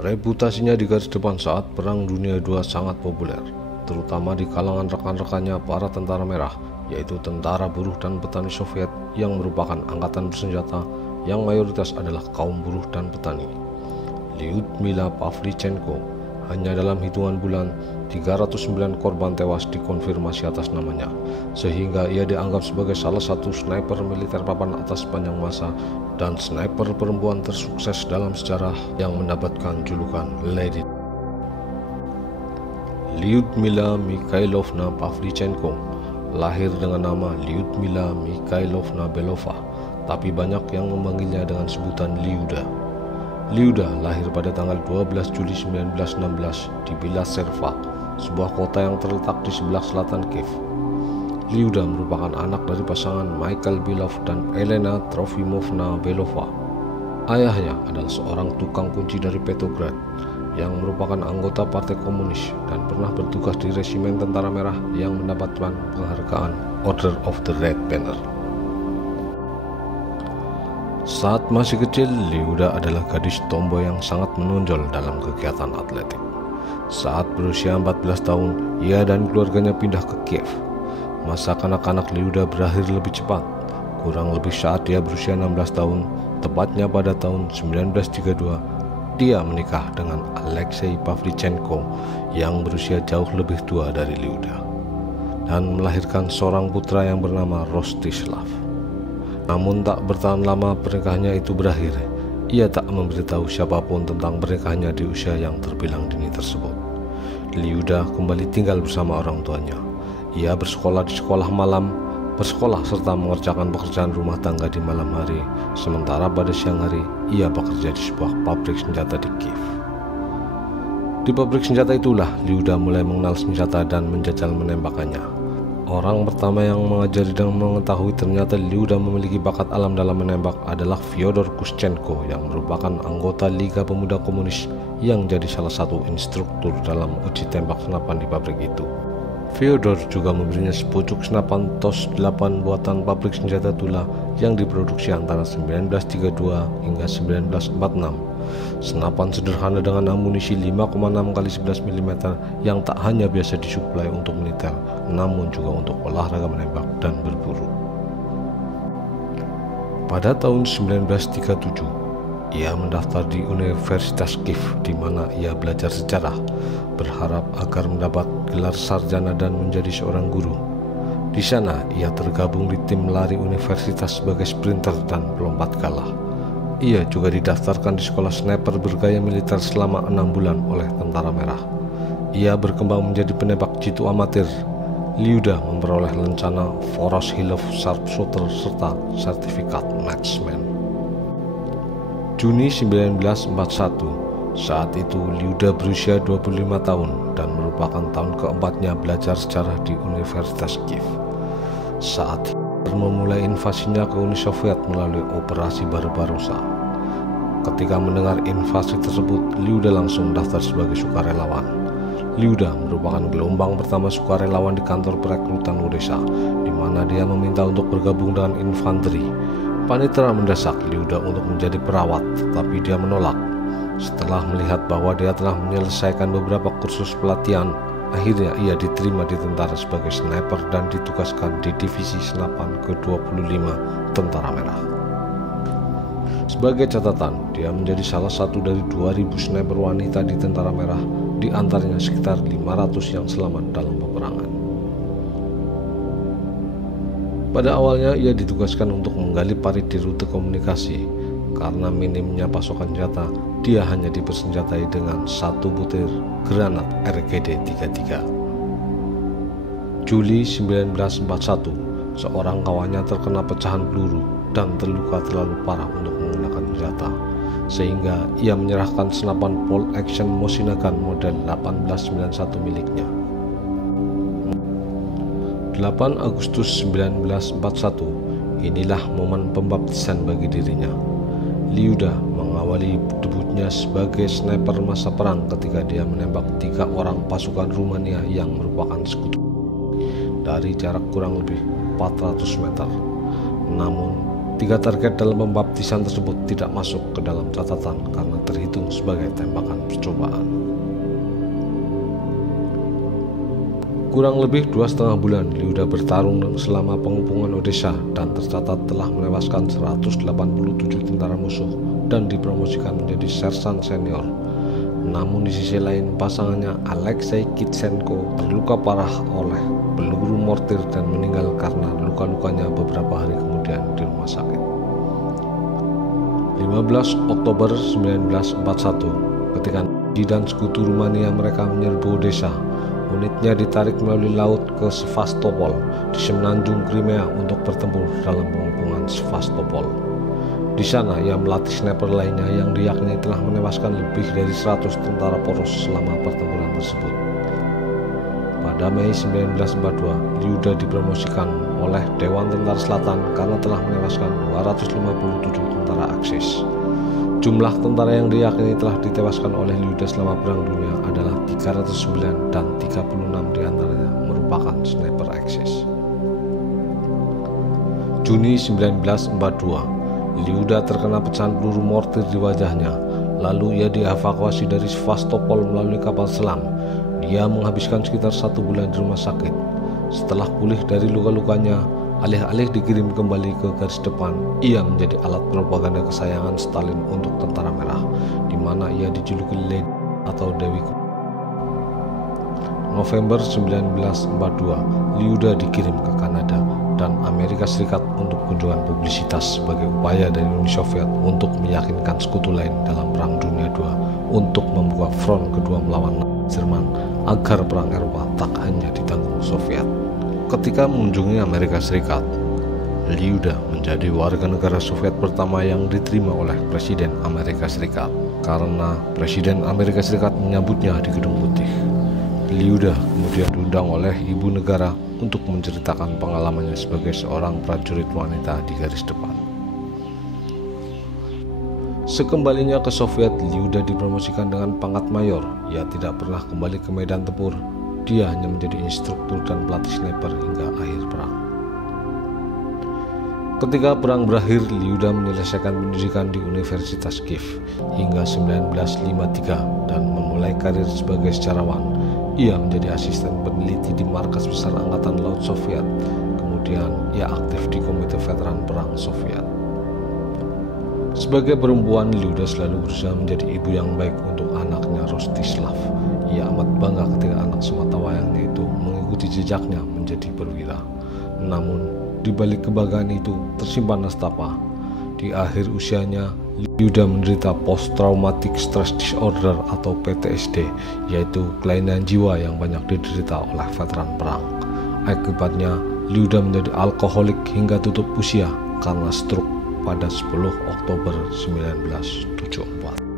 Reputasinya di garis depan saat Perang Dunia II sangat populer, terutama di kalangan rekan-rekannya para tentara merah, yaitu tentara buruh dan petani Soviet yang merupakan angkatan bersenjata yang mayoritas adalah kaum buruh dan petani. Lyudmila Pavlichenko, hanya dalam hitungan bulan 309 korban tewas dikonfirmasi atas namanya, sehingga ia dianggap sebagai salah satu sniper militer papan atas sepanjang masa dan sniper perempuan tersukses dalam sejarah yang mendapatkan julukan Lady. Lyudmila Mikhailovna Pavlichenko lahir dengan nama Lyudmila Mikhailovna Belova, tapi banyak yang memanggilnya dengan sebutan Lyuda. Lyuda lahir pada tanggal 12 Juli 1916 di Bilaserva, sebuah kota yang terletak di sebelah selatan Kiev. Lyuda merupakan anak dari pasangan Michael Belov dan Elena Trofimovna Belova. Ayahnya adalah seorang tukang kunci dari Petrograd yang merupakan anggota Partai Komunis dan pernah bertugas di resimen Tentara Merah yang mendapatkan penghargaan Order of the Red Banner. Saat masih kecil, Lyuda adalah gadis tomboy yang sangat menonjol dalam kegiatan atletik. Saat berusia 14 tahun, ia dan keluarganya pindah ke Kiev. Masa kanak-kanak Lyuda berakhir lebih cepat, kurang lebih saat dia berusia 16 tahun, tepatnya pada tahun 1932, dia menikah dengan Alexei Pavlichenko yang berusia jauh lebih tua dari Lyuda dan melahirkan seorang putra yang bernama Rostislav. Namun tak bertahan lama pernikahannya itu berakhir. Ia tak memberitahu siapapun tentang pernikahannya di usia yang terbilang dini tersebut. Lyuda kembali tinggal bersama orang tuanya. Ia bersekolah di sekolah malam, bersekolah serta mengerjakan pekerjaan rumah tangga di malam hari, sementara pada siang hari ia bekerja di sebuah pabrik senjata di Kiev. Di pabrik senjata itulah Lyuda mulai mengenal senjata dan menjajal menembakkannya. Orang pertama yang mengajari dan mengetahui ternyata Lyuda memiliki bakat alam dalam menembak adalah Fyodor Kushchenko yang merupakan anggota Liga Pemuda Komunis yang jadi salah satu instruktur dalam uji tembak senapan di pabrik itu. Fyodor juga memberinya sepucuk senapan TOS 8 buatan pabrik senjata Tula yang diproduksi antara 1932 hingga 1946. Senapan sederhana dengan amunisi 5,6 x 11 mm yang tak hanya biasa disuplai untuk militer, namun juga untuk olahraga menembak dan berburu. Pada tahun 1937, ia mendaftar di Universitas Kiev di mana ia belajar sejarah, berharap agar mendapat gelar sarjana dan menjadi seorang guru. Di sana, ia tergabung di tim lari universitas sebagai sprinter dan pelompat galah. Ia juga didaftarkan di sekolah sniper bergaya militer selama 6 bulan oleh Tentara Merah. Ia berkembang menjadi penembak jitu amatir. Lyuda memperoleh lencana Voroshilov Sharpshooter serta sertifikat Marksman. Juni 1941, saat itu Lyuda berusia 25 tahun dan merupakan tahun keempatnya belajar sejarah di Universitas Kiev. Saat memulai invasinya ke Uni Soviet melalui operasi Barbarossa. Ketika mendengar invasi tersebut, Lyuda langsung daftar sebagai sukarelawan. Lyuda merupakan gelombang pertama sukarelawan di kantor perekrutan Odessa, di mana dia meminta untuk bergabung dengan infanteri. Panitera mendesak Lyuda untuk menjadi perawat, tetapi dia menolak. Setelah melihat bahwa dia telah menyelesaikan beberapa kursus pelatihan, akhirnya ia diterima di tentara sebagai sniper dan ditugaskan di divisi senapan ke-25 Tentara Merah. Sebagai catatan, dia menjadi salah satu dari 2.000 sniper wanita di Tentara Merah, di antaranya sekitar 500 yang selamat dalam peperangan. Pada awalnya ia ditugaskan untuk menggali parit di rute komunikasi. Karena minimnya pasokan senjata, dia hanya dipersenjatai dengan 1 butir granat RGD-33. Juli 1941, seorang kawannya terkena pecahan peluru dan terluka terlalu parah untuk menggunakan senjata, sehingga ia menyerahkan senapan bolt action machine gun model 1891 miliknya. 8 Agustus 1941, inilah momen pembaptisan bagi dirinya. Lyuda mengawali debutnya sebagai sniper masa perang ketika dia menembak 3 orang pasukan Rumania yang merupakan sekutu dari jarak kurang lebih 400 meter. Namun 3 target dalam pembaptisan tersebut tidak masuk ke dalam catatan karena terhitung sebagai tembakan percobaan. Kurang lebih 2,5 bulan Liuda bertarung selama pengepungan Odessa dan tercatat telah menewaskan 187 tentara musuh dan dipromosikan menjadi sersan senior. Namun di sisi lain, pasangannya Alexei Kitsenko terluka parah oleh peluru mortir dan meninggal karena luka-lukanya beberapa hari kemudian di rumah sakit. 15 Oktober 1941, ketika Nazi dan sekutu Rumania mereka menyerbu Odessa, unitnya ditarik melalui laut ke Sevastopol di semenanjung Crimea untuk bertempur dalam pengepungan Sevastopol. Di sana ia melatih sniper lainnya yang diyakini telah menewaskan lebih dari 100 tentara poros selama pertempuran tersebut. Pada Mei 1942, Liuda dipromosikan oleh Dewan Tentara Selatan karena telah menewaskan 257 tentara Aksis. Jumlah tentara yang diyakini telah ditewaskan oleh Liuda selama Perang Dunia adalah 309 dan 36 diantaranya merupakan sniper Aksis. Juni 1942, Liuda terkena pecahan peluru mortir di wajahnya, lalu ia dievakuasi dari Sevastopol melalui kapal selam. Dia menghabiskan sekitar 1 bulan di rumah sakit. Setelah pulih dari luka-lukanya, alih-alih dikirim kembali ke garis depan, ia menjadi alat propaganda kesayangan Stalin untuk Tentara Merah, di mana ia dijuluki Lady atau Dewi. November 1942, Liuda dikirim ke Kanada dan Amerika Serikat untuk kunjungan publisitas sebagai upaya dari Uni Soviet untuk meyakinkan sekutu lain dalam Perang Dunia II untuk membuka front kedua melawan Jerman agar perang Eropa tak hanya ditanggung Soviet. Ketika mengunjungi Amerika Serikat, Liuda menjadi warga negara Soviet pertama yang diterima oleh Presiden Amerika Serikat karena Presiden Amerika Serikat menyambutnya di Gedung Putih. Liuda kemudian diundang oleh ibu negara untuk menceritakan pengalamannya sebagai seorang prajurit wanita di garis depan. Sekembalinya ke Soviet, Liuda dipromosikan dengan pangkat mayor. Ia tidak pernah kembali ke medan tempur. Dia hanya menjadi instruktur dan pelatih sniper hingga akhir perang. Ketika perang berakhir, Liuda menyelesaikan pendidikan di Universitas Kiev hingga 1953 dan memulai karir sebagai sejarawan. Ia menjadi asisten peneliti di Markas Besar Angkatan Laut Soviet. Kemudian ia aktif di Komite Veteran Perang Soviet. Sebagai perempuan, Liuda selalu berusaha menjadi ibu yang baik untuk anaknya Rostislav. Ia amat bangga ketika anak sematawayangnya itu mengikuti jejaknya menjadi perwira. Namun, di balik kebanggaan itu tersimpan nestapa. Di akhir usianya, Liuda menderita post-traumatic stress disorder atau PTSD, yaitu kelainan jiwa yang banyak diderita oleh veteran perang. Akibatnya, Liuda menjadi alkoholik hingga tutup usia karena stroke pada 10 Oktober 1974.